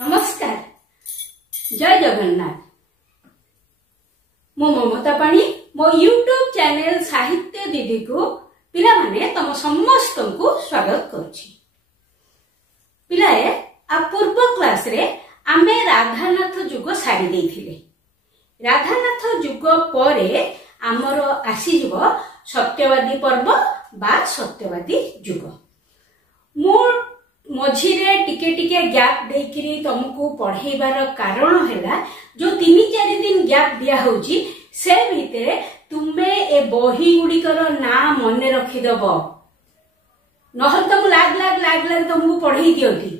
नमस्कार जय जगन्नाथ मो ममता पाणी मो यूट्यूब चैनल साहित्य दीदी को पिला माने तम समस्त को स्वागत करुछि। पिलाए आ पूर्व क्लास रे आमे राधानाथ जुग सारी देथिले। राधानाथ जुग परे आमर आसीजिव सत्यवादी पर्व बा सत्यवादी जुग। मो मझिरे टिके टिके गैप देकिरी तुमको पढ़ेबार कारण हैला जो 3-4 दिन गैप दिया होची से भितरे तुमे ए बही गुड़िकर ना मन रखिदब नहल तुम लाग लाग लाग लाग तुमको पढ़े दियोटी।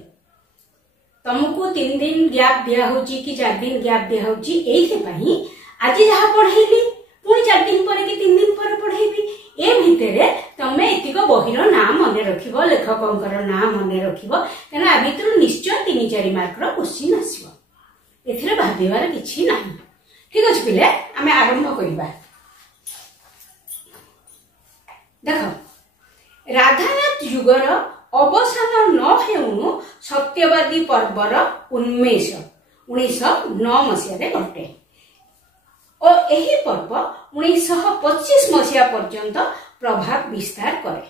तुमको 3 दिन गैप दिया होची कि 4 दिन गैप दिया होची एइसे पई आज जहा पढ़ेली पुणी 4 दिन पर कि 3 दिन पर पढ़ेबी ए भितरे तमे एतिको बहिर ना मन रखिबो लेखकंकर ना मन रखिबो कना आ भितर निश्चय 3-4 मार्क रो क्वेश्चन आसीबो। एथिरे भाबिबार किछि नाही। ठीक अछि पिले आमे आरंभ करिबा। देखो राधानाथ युगर अवसान न हेउनु सत्यवादी पर्वर उन्मेष 1909 मसिया रे घटे और यही पर्व 1925 मसीहा पर्यंत प्रभाव विस्तार करे।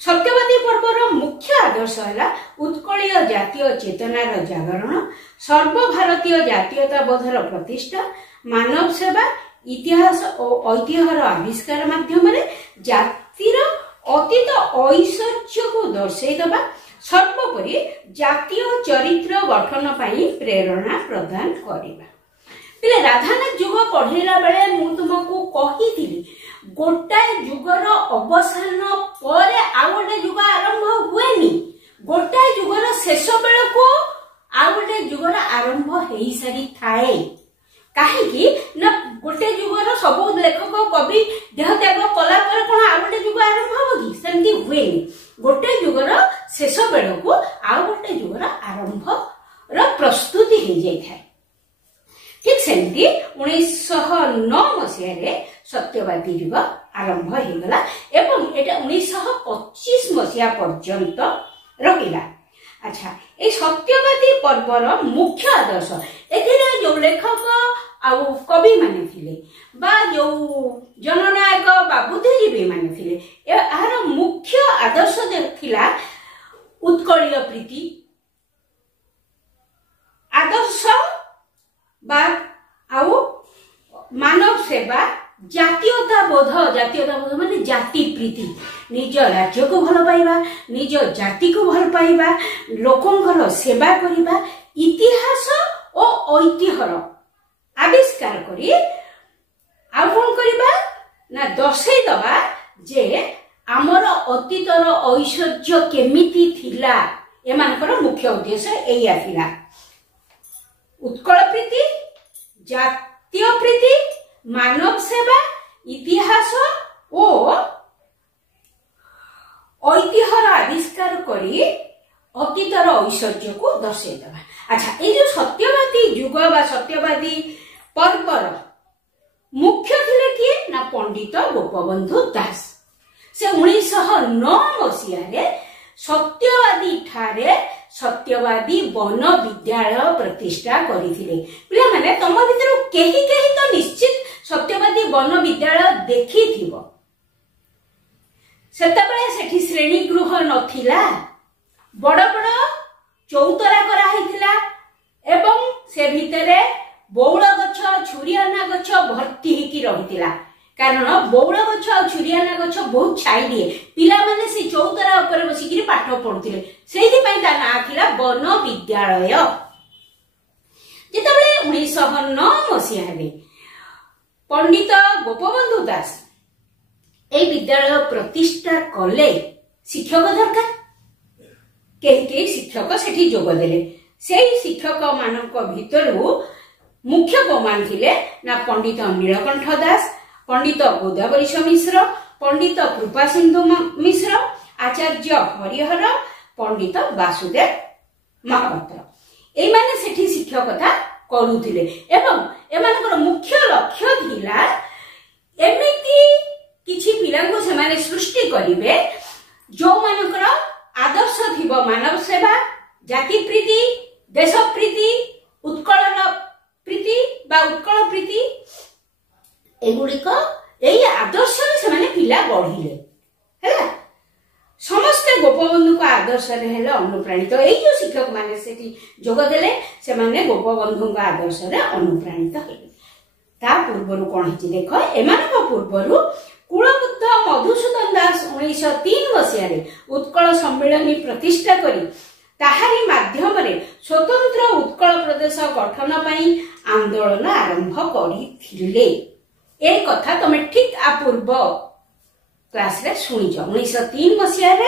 सत्यवादी पर्वर मुख्य आदर्श है उत्कलीय जातीय चेतनार जागरण, सर्वभारतीय जातीयताबोधर प्रतिष्ठा, मानव सेवा, इतिहास और ऐतिह्यर आविष्कार माध्यम जातिर अतीत ऐश्वर्य को दर्शाइदबा, सर्वोपरि जातीय चरित्र गठन पाई प्रेरणा प्रदान करबा। पिले राधानाथ जुग पढ़ेला बेले मु तुमको कहिथिली गोटाए जुगर अवसान परे आ गोटे जुग आरंभ हुएनी, गोटाए जुगर शेष बेले को आ गोटे जुगर आरंभ हेई सारी थाए। काहेकि ना गोटे जुगर सब लेखक कवि देह त्याग कला पर कोन आ गोटे जुग आरंभ हो कि सेमती हुएनी। गोटे जुगर शेष बेले को आ गोटे जुगर आरंभ र प्रस्तुति हे जाय थाए। ठीक सेमती 1909 मसीह सत्यवादी युग आरंभ होगला एवं एटा 1925 मसीहा पर्यंत रहिला। अच्छा ए सत्यवादी पर्वर मुख्य आदर्श एथिरे जो लेखक आउ कवि माने थिले बा जो जननायक बा बुद्धिजीवी माने थिले एहार मुख्य आदर्श थिला उत्कलीय प्रीति आदर्श बा आउ मानव सेवा, जातीयता बोध माने जाति प्रीति, निज राज्य को भल पाइबा, निज जाति को भल पाइबा, लोकंकर सेवा करिबा, इतिहास और ऐतिह्यर आविष्कार करी आ कोन करिबा ना दर्शाई दबा जे आमर अतीतर ऐश्वर्य केमिति थिला। एमानकर मुख्य उद्देश्य एया थिला उत्कल प्रीति, जातीय प्रीति, मानव सेवा, इतिहास और ऐतिह्यर आविष्कार करी अतीतर ऐश्वर्य को दर्शाई देबा। अच्छा ये जो सत्यवादी युग बा सत्यवादी पर्वर मुख्य थिले किए ना पंडित गोपबंधु दास। से 1909 मसीहा रे सत्यवादी ठारे सत्यवादी वन विद्यालय प्रतिष्ठा करिथिले। पिला माने तम भितर केही केही तो निश्चित सत्यवादी वन विद्यालय देखिथिबो। सेतबेले सेठी श्रेणी गृह नथिला, बड़ बड़ चौतरा करा हिथिला एवं से भितरे बौळ गछ छुरियाना गछ भर्ती हेकी रहिथिला। कारण बौळ गछ आ छुरियाना गछ बहुत छाई दिए, पिला माने से चौतरा ऊपर बसिकिरी पाठ पढुथिले, सेहि पई ता ना थिला वन विद्यालय। जेतबेले 1909 मसीहा रे पंडित गोपबंधु दास ए विद्यालय प्रतिष्ठा कले शिक्षक दरकार। केही शिक्षक सेठी जोग देले। सेही शिक्षक मानक भितरु मुख्य कोमान थिले ना पंडित नीलकंठ दास, पंडित गोदावरीश मिश्र, पंडित कृपा सिंधु मिश्र, आचार्य हरिहर, पंडित वासुदेव महापात्र। एई माने सेठी शिक्षकता करूथिले एवं एमानकर मुख्य लक्ष्य थिला एमिति किछि पिलांको से माने सृष्टि करिवे जो मानकर आदर्श थिबो मानव सेवा, जाति प्रीति, देश प्रीति उत्कल प्रीति बा उत्कल प्रीति एगुड़िक यही आदर्श से पिला बढ़िले है समस्ते गोपबंधु को आदर्श अनुप्राणित यही जो शिक्षक माने से जोगदेले से गोपबंधु आदर्श अनुप्राणित ता पूर्वर कौन है देख एम पूर्वर कुलबुद्ध मधुसूदन दास 1903 मसीह उत्कल सम्मिलनी प्रतिष्ठा करी ताहारी माध्यम स्वतंत्र उत्कल प्रदेश गठन पाई आंदोलन आरंभ करथिले। ए कथा तुम ठीक आ पूर्व क्लास रे सुनिच 1903 मसीह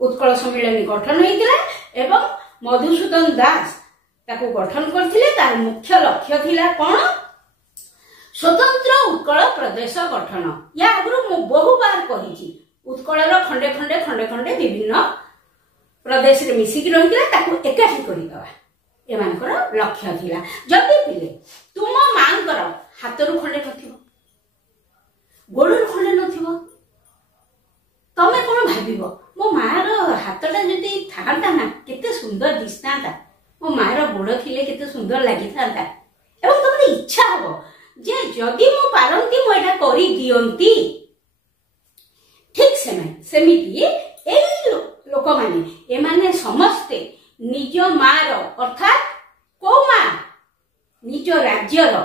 उत्कल सम्मिलनी गठन होइतिला एवं मधुसूदन दास ताको गठन करथिले। तार मुख्य लक्ष्य थिला कोन स्वतंत्र उत्कल प्रदेश गठन। या आगु मु बहु बार कहिछि उत्कल रो खंडे खंडे खंडे खंडे विभिन्न प्रदेश रे मिसिकी रहिला ताको एकाठी करिदवा एमानकर लक्ष्य थिला। जदि पिले तुम मांकर हातरु खंडे नथिबो गोड़र खंडे नथिबो तमे कोन भाबिबो मो मार हातटा जदि थांता ना केते सुंदर दिसतांता मो मार गोड़ थिले केते सुंदर लागितांता एवं तमरे इच्छा हबो जे जदि मो पारंती मो एटा करि दियंती। ठीक सेमिति एई लोक माने एमाने समस्ते निज मार अर्थात को मा निज राज्यर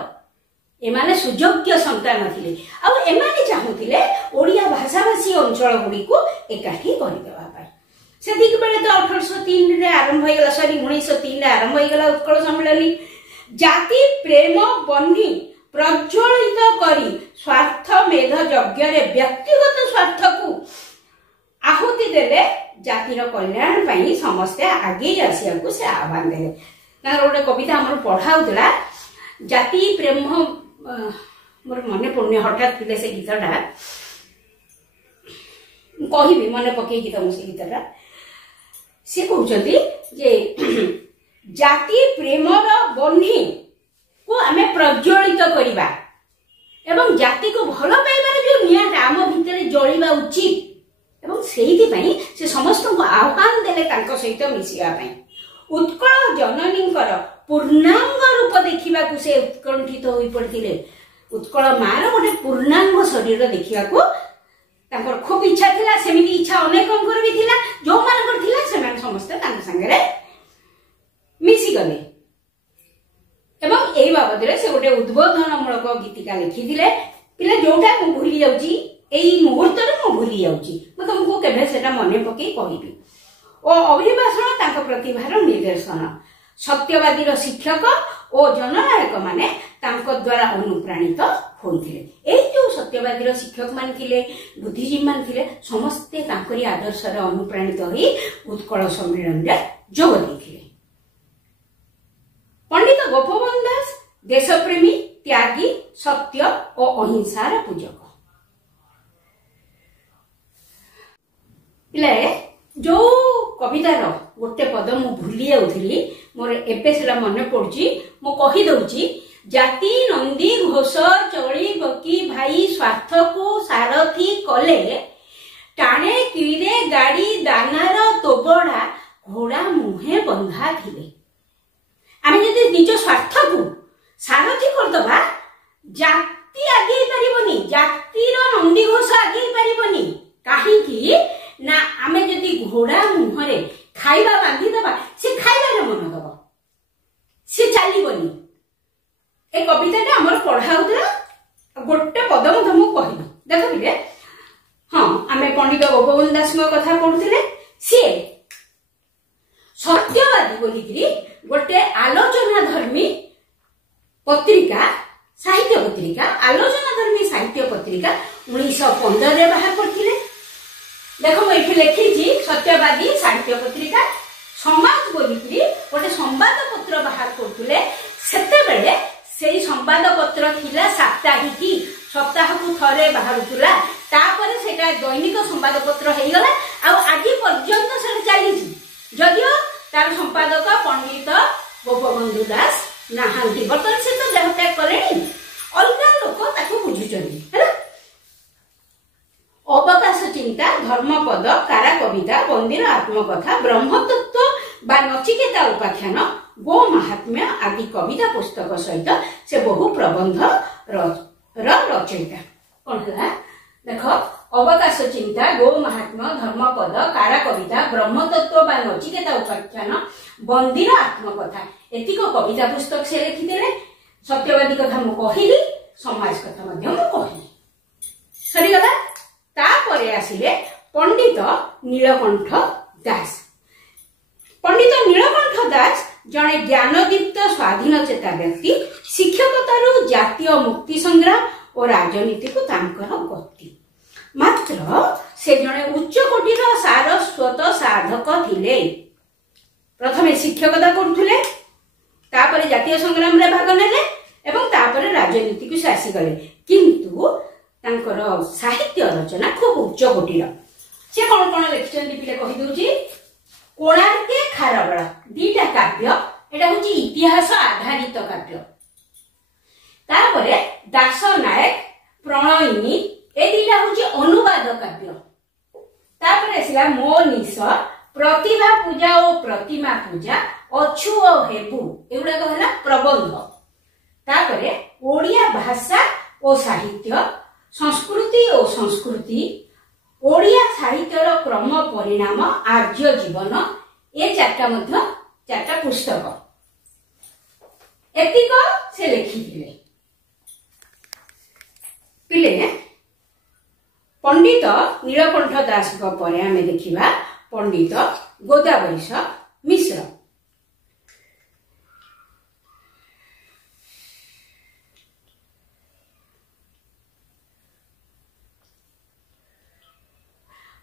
एमाने सुयोग्य संतान थिले आ एमाने चाहुथिले ओडिया भाषाभाषी अंचल गुडी को एकाठी करिदेबा पाई। से दिक बेले तो 1803 रे आरंभ होइगला 1903 रे आरंभ होइगला उत्कल सम्मेलनी। जाति प्रेम बन्ही प्रज्वलित करी स्वार्थ मेध यज्ञ रे व्यक्तिगत स्वार्थ को आहुति देले जातिर कल्याण पाई समस्ते आगे आसिया को से आह्वान देले। तार गोटे कविता हमर पढ़ाउतला जाति प्रेम मोर मने पड़ने हठात पिले से गीतटा कहबी मने पके गीत से गीतटा से कहउछंती जे जाति प्रेमर बन्ही को आमे प्रज्वलित करिबा एवं जाति को भलो पाइबार जो निया आम भितर जळिबा उचित एवं सेहिति पई से समस्त को आह्वान देले तांको सहित मिसिबा पई। उत्कल जननींकर पूर्णांग रूप देखिबा को से उत्कंठित होई पड़थिले। उत्कल मार गोटे पूर्णांग शरीर देखिबा को तांकर खूब इच्छा थिला। सेमिति इच्छा अनेकंकर भी थिला जो मानकर थिला से मान समस्त तांको संगे मिसी गले एवं एई बाबद रे से गोटे उद्बोधन मूलक गीतिका लिखिथिले। पिला जोटा मु भूली जाउची एई मुहूर्त रे मु भूली जाउची म तुमको केबे सेटा मने पके कहिबी। ओ अभिभाषण तांको प्रतिभार निर्देशन सत्यवादी शिक्षक और जननायक माने तांको द्वारा अनुप्राणित होइथिले। एई जो सत्यवादी शिक्षक मान थिले बुद्धिजीवी मान थिले समस्ते तांकरी आदर्श रे अनुप्राणित होई उत्कल सम्मेलन रे जोग दैथिले। पंडित गोपबंधु दास देशप्रेमी त्यागी सत्य और अहिंसार पूजक। पिले जो कवितार गोटे पद मु भूली जाउथली मोर एबे सेला मन पड़ुची मु कहि दउची जाति नंदी घोष चली बकी भाई स्वार्थ को सारथी कले टाणे किरे गाड़ी दानार तोबड़ा घोड़ा मुहे बंधा थिले। आमे जदि निज स्वार्थ को सारथी करदबा जाति आगे पारिबनी जातिर नंदी घोष आगे पारिबनी काहे कि ना आमे जदि घोड़ा मुहरे खाइबा बांधी दबा से खाइबा रे मन दबा से चलीबनी। ए कविताटा हमर पढ़ाउतला गोटे पद म तुमको कहिबा देखो बिले। हां आमे पंडित गोपबंधु दास को कथा पढुथिले से सत्यवादी बोलिकरी गोटे आलोचना धर्मी पत्रिका साहित्य पत्रिका आलोचना धर्मी साहित्य पत्रिका 1915 रे बाहर करथिले। देखो मैं ये लिखी सत्यवादी साहित्य पत्रिका समाज बोलिकरी गोटे संवाद पत्र बाहर करथुले। सेते बेले सेही संवाद पत्र थिला साप्ताहिकी सप्ताह को थरे बाहरुथुला तापर सेटा दैनिक संवाद पत्र हेई गला आ आज पर्यंत सेटा चली जदियो तार संपादक पंडित गोपबंधु दास नाहांती बर्तमान से तो देहत्याग कले अलग लोक ताको बुझुचंदी है। अवकाश चिंता धर्मपद कारा कविता बंदीर आत्मकथा ब्रह्मतत्व बा नचिकेता उपाख्यान गो महात्म्य आदि कविता पुस्तक सहित से बहु प्रबंध रचयिता। कौन है देख अवकाश चिंता, गो महात्म्य, धर्मपद, कारा कविता, ब्रह्मतत्व बा नचिकेता उपाख्यान, बंदीर आत्मकथा एतिक कविता पुस्तक से लिखिले। सत्यवादी कथा मु कहिली, समाज कथा मध्य मु कहिली, सरीगला। तापरे आसिले पंडित नीलकंठ दास। पंडित नीलकंठ दास जड़े ज्ञानदीप्त स्वाधीन चेता व्यक्ति, शिक्षकतारू जातीय मुक्ति संग्राम और राजनीति को तांकर गति। मात्र से जड़े उच्च कोटीर सारस्वत साधक थिले। प्रथमे शिक्षकता करुले, तापरे जातीय संग्राम रे भाग नेले एवं तापरे राजनीति को से आसीगले। किंतु तांकर साहित्य रचना खूब उच्च कोटीर। से कौन कौन लिखिछन्ती पिले कहि दउची। कोणार्के खारबेल दीटा काव्य, एटा होची इतिहास आधारित काव्य। तापरे दास नायक, प्रणयिनी ए दीटा होची अनुवाद काव्य। तापरे आसिला मो निश, प्रतिभा पूजा और प्रतिमा पूजा, अछु और हेबु एगुडा कहला प्रबंध। तापरे ओडिया भाषा और साहित्य, संस्कृति और संस्कृति, ओडिया साहित्यर क्रम परिणाम, आर्य जीवन, ए चारटा पुस्तक एतिक से लिखिथिले। पिले पंडित नीलकंठ दास परे आमे देखिबा पंडित गोदावरीश मिश्र।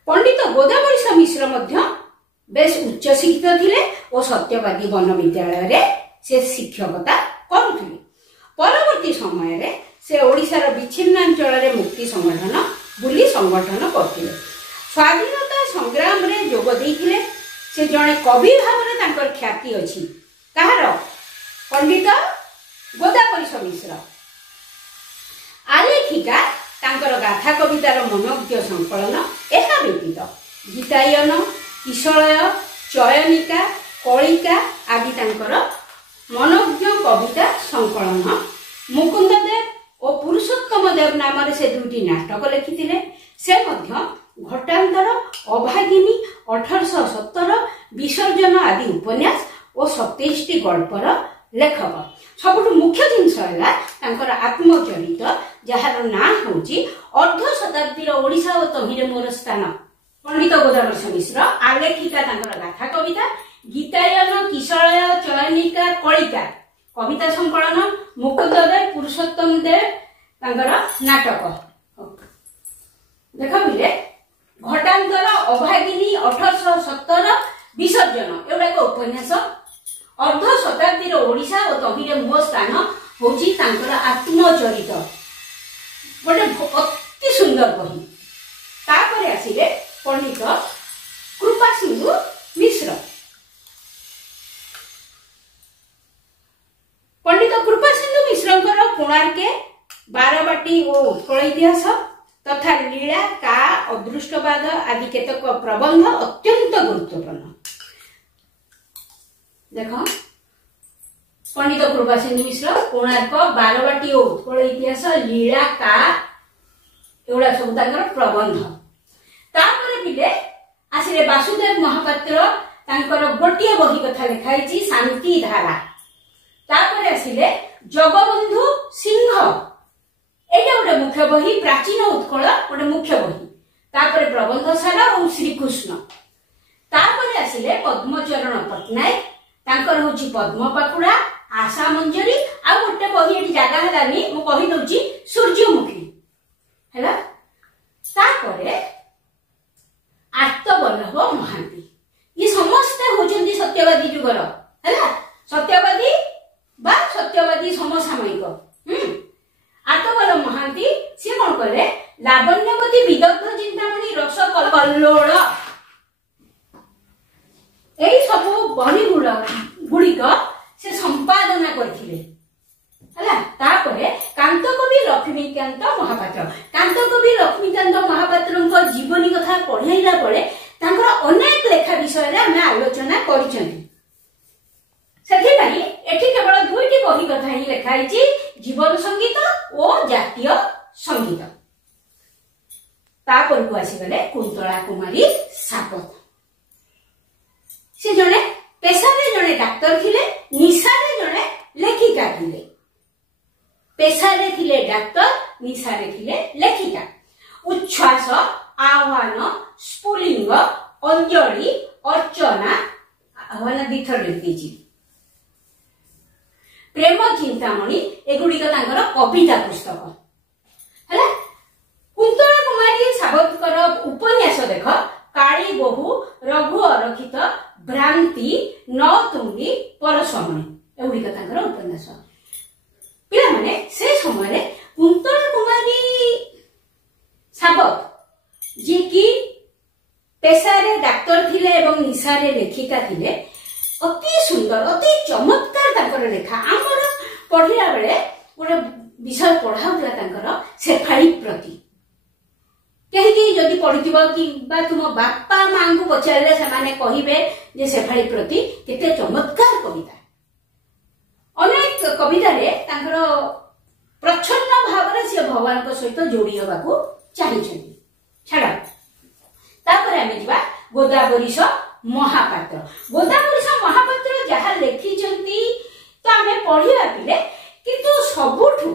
पंडित गोदावरीश मिश्र मध्य बेस उच्च शिक्षित थिले और सत्यवादी वन विद्यालय रे से शिक्षकता करुथिले। परवर्ती समय रे से ओडिशार विच्छिन्नांचल रे मुक्ति संगठन बुली संगठन करथिले। स्वाधीनता संग्राम रे जोग देइथिले। से जणे कवि भाव रे तांकर ख्याति अछि। कहार पंडित गोदावरीश मिश्र। आलेखिका तांकर गाथा कवितार मनोज्ञ संकलन, एहा व्यतीत गीतायन, किशलय, चयनिका, कलिका आदि तांकर मनोज्ञ कविता संकलन। मुकुंद देव और पुरुषोत्तम देव नाम से दुईटी नाटक लिखिथिले। से मध्य घटांतर, अभागिनी, 1870, विसर्जन आदि उपन्यास और 27टी गल्पर लेखक। सबुठु मुख्य जिनस है तांकर आत्मचरित, जार ना होची अर्ध शताब्दी ओडिशा और तहिरे मोर स्थान। पंडित गोदावरीश मिश्र आलेखिका तांकर गाथा कविता, गीतायन, किशलय, चयनिका, कलिका कविता संकलन, मुकुंद देव, पुरुषोत्तम देव तांकर नाटक। देख बिले घटांतर, अभागिनी, 1870, विसर्जन एगुड़ाक उपन्यास। अर्ध शताब्दी ओडिशा और तहिरे मो स्थान होची तांकर आत्मचरित, गोटे अति सुंदर बही। तापरे आसिले पंडित कृपा सिंधु मिश्र। पंडित कृपा सिंधु मिश्रଙ୍କର कोणार्के, बारबाटी और उत्कल इतिहास तथा लीला, का, अदृष्टवाद आदि केतक प्रबंध अत्यंत गुरुत्वपूर्ण। देख पंडित कृपा सिंधु मिश्र कोणार्क, बारबाटी और उत्कल इतिहास, लीला, का एगुड़ा सब तांकर प्रबंध। तापर पिले आसिले वासुदेव महापात्र, तांकर गोटिए बही कथा लिखाई शांति धारा। तापर आसिले जगबंधु सिंह, एटा गोटे मुख्य बही, प्राचीन उत्कल गोटे मुख्य बही। तापर प्रबंधशाला और श्रीकृष्ण। तापर आसिले पद्मचरण पट्टनायक, तांकर होची पद्म पाकुड़ा, आशा मंजरी आ गोटे बही एटी जागा हलानी मु कहि दउची सूर्यमुखी हैला। तापरे आत्मवल्लभ महांती। ये समस्त होचंती सत्यवादी जुगर हैला। सत्यवादी बा सत्यवादी समसामयिक। आत्मवल्लभ महांती से कोन करे, लावण्यवती विदग्ध चिंतामणि, रस कल्लोळ एई सबु बही गुड़िक से संपादना करथिले हैला। तापरे कांतकवि लक्ष्मीकांत महापात्र। कांतकवि लक्ष्मीकांत महापात्रଙ୍କ जीवनी कथा पढाइला पळे तांकर अनेक लेखा विषय रे हम आलोचना करिसथि। ସେଥିପାଇଁ ଏଠି କେବଳ ଦୁଇଟି ବହି କଥା ହିଁ ଲେଖା ହେଇଛି, ଜୀବନ ସଙ୍ଗୀତ ଓ ଜାତୀୟ ସଙ୍ଗୀତ। ତାପରକୁ ଆସିଗଲେ କୁନ୍ତଳା କୁମାରୀ ସାବତ। ସେ ଜଣେ ପେଶାରେ ଜଣେ ଡାକ୍ତର ଥିଲେ, ନିଶାରେ ଜଣେ ଲେଖିକା ଥିଲେ। ପେଶାରେ ଥିଲେ ଡାକ୍ତର, ନିଶାରେ ଥିଲେ ଲେଖିକା। ଉଚ୍ଛ୍ୱାସ, ଆହ୍ୱାନ, ସ୍ଫୁଲିଙ୍ଗ, ଅଞ୍ଜଳି, ଅର୍ଚ୍ଚନା, ଆହ୍ୱାନ ଦିଥର ଲେଖିଦେଇଛି, ପ୍ରେମ ଚିନ୍ତାମଣି, ଏଗୁଡିକ ତାଙ୍କର କବିତା ପୁସ୍ତକ ହେଲା। କୁନ୍ତଳା କୁମାରୀ ସାବତଙ୍କର ଉପନ୍ୟାସ ଦେଖ, କାଳୀ ବୋହୂ, ରଘୁ ଅରକ୍ଷିତ, ଭ୍ରାନ୍ତି, ନଅତୁଙ୍ଗୀ, ପରଶମଣି, ଏଗୁଡିକ ତାଙ୍କର ଉପନ୍ୟାସ। ପିଲାମାନେ ସେ ସମୟରେ କୁନ୍ତଳା କୁମାରୀ ସାବତ ଯିଏକି ପେଶାରେ ଡାକ୍ତର ଥିଲେ ଏବଂ ନିଶାରେ ଲେଖିକା ଥିଲେ, ଅତି ସୁନ୍ଦର, ଅତି ଚମତ୍କାର ତାଙ୍କର ଲେଖା। ଆମର ପଢିଲା ବେଳେ ଗୋଟେ ବିଷୟ ପଢାଉଥିଲା ତାଙ୍କର ସେଫାଳି ପ୍ରତି। କେହି ଯଦି ପଢିଥିବ କିମ୍ବା ତୁମ ବାପା ମାଙ୍କୁ ପଚାରିଲେ ସେମାନେ କହିବେ ଯେ ସେଫାଳି ପ୍ରତି କେତେ ଚମତ୍କାର କବିତା। ଅନେକ କବିତାରେ ତାଙ୍କର ପ୍ରଚ୍ଛନ୍ନ ଭାବରେ ସେ ଭଗବାନଙ୍କ ସହିତ ଯୋଡି ହେବାକୁ ଚାହିଁଛନ୍ତି। ଛାଡ, ତାପରେ ଆମେ ଯିବା ଗୋଦାବରୀଶ ମହାପାତ୍ର। ଗୋଦାବରୀଶ ମହାପାତ୍ର ଯାହା ଲେଖିଛନ୍ତି ତ ଆମେ ପଢିବା ପିଲେ, କିନ୍ତୁ ସବୁଠୁ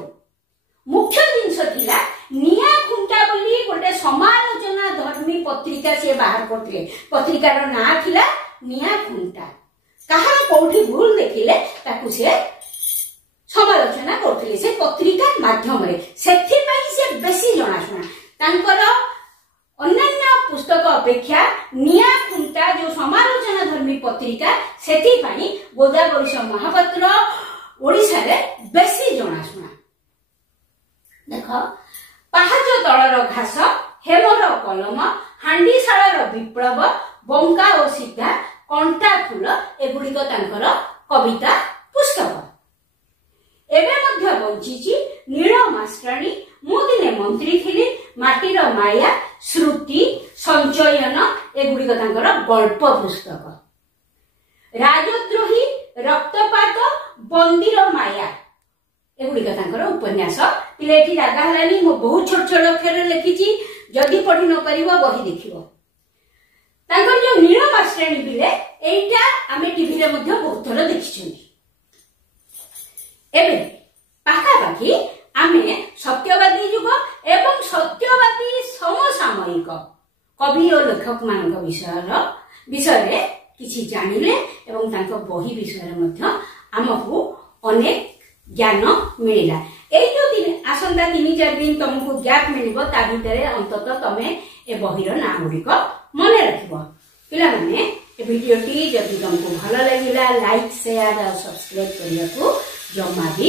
ମୁଖ୍ୟ ଜିନିଷ ଥିଲା ନିଆଁ ଖୁଣ୍ଟା ବୋଲି ଗୋଟେ ସମାଲୋଚନା ଧର୍ମୀ ପତ୍ରିକା ସେ ବାହାର କରିଥିଲେ। ପତ୍ରିକାର ନାଁ ଥିଲା ନିଆଁ ଖୁଣ୍ଟା। କାହାର କୋଉଠି ଭୁଲ ଦେଖିଲେ ତାକୁ ସେ ସମାଲୋଚନା କରୁଥିଲେ ସେ ପତ୍ରିକା ମାଧ୍ୟମରେ। ସେଥିପାଇଁ ସେ ବେଶୀ ଜଣାଶୁଣା। ତାଙ୍କର ଅନ୍ୟାନ୍ୟ ପୁସ୍ତକ ଅପେକ୍ଷା ନିଆଁ ଖୁଣ୍ଟା ଯୋଉ ସମାଲୋଚନା ଧର୍ମୀ ପତ୍ରିକା, ସେଥିପାଇଁ ଗୋଦାବରୀଶ ମହାପାତ୍ର ଓଡ଼ିଶାରେ ବେଶୀ ଜଣାଶୁଣା। ଦେଖ, ପାହାଚ ତଳର ଘାସ, ହେମର କଲମ, ହାଣ୍ଡିଶାଳର ବିପ୍ଳବ, ବଙ୍କା ଓ ସିଧା, କଣ୍ଟା ଫୁଲ, ଏଗୁଡିକ ତାଙ୍କର କବିତା ପୁସ୍ତକ। ଏବେ ମଧ୍ୟ ବଞ୍ଚିଛି, ନୀଳ ମାଷ୍ଟ୍ରାଣୀ, ମୁଁ ଦିନେ ମନ୍ତ୍ରୀ ଥିଲି, ମାଟିର ମାୟା, ଶ୍ରୁତି, ସଞ୍ଚୟନ, ଏଗୁଡିକ ତାଙ୍କର ଗଳ୍ପ ପୁସ୍ତକ। ରାଜଦ୍ରୋହୀ, ରକ୍ତପାତ, ବନ୍ଦୀର ମାୟା, ଏଗୁଡିକ ତାଙ୍କର ଉପନ୍ୟାସ। ପିଲା ଏଠି ଜାଗା ହେଲାନି, ମୁଁ ବହୁତ ଛୋଟ ଛୋଟ ଅକ୍ଷରରେ ଲେଖିଛି, ଯଦି ପଢି ନ ପାରିବ ବହି ଦେଖିବ। ତାଙ୍କର ଯୋଉ ନୀଳ ମାଷ୍ଟ୍ରାଣୀ ପିଲେ, ଏଇଟା ଆମେ ଟିଭିରେ ମଧ୍ୟ ବହୁତ ଥର ଦେଖିଛନ୍ତି। ଏବେ ପାଖାପାଖି ଆମେ ସତ୍ୟବାଦୀ ଯୁଗ ଏବଂ ସତ୍ୟବାଦୀ ସମସାମୟିକ କବି ଓ ଲେଖକ ମାନଙ୍କ ବିଷୟରେ କିଛି ଜାଣିଲେ ଏବଂ ତାଙ୍କ ବହି ବିଷୟରେ ମଧ୍ୟ ଆମକୁ ଅନେକ ଜ୍ଞାନ ମିଳିଲା। ଏଇ ଯୋଉ ଆସନ୍ତା 3-4 ଦିନ ତମକୁ ଗ୍ୟାପ୍ ମିଳିବ, ତା ଭିତରେ ଅନ୍ତତଃ ତମେ ଏ ବହିର ନାଁ ଗୁଡିକ ମନେ ରଖିବ। ପିଲାମାନେ, ଏ ଭିଡିଓଟି ଯଦି ତମକୁ ଭଲ ଲାଗିଲା, ଲାଇକ୍, ସେୟାର ଆଉ ସବସ୍କ୍ରାଇବ କରିବାକୁ ଜମା ବି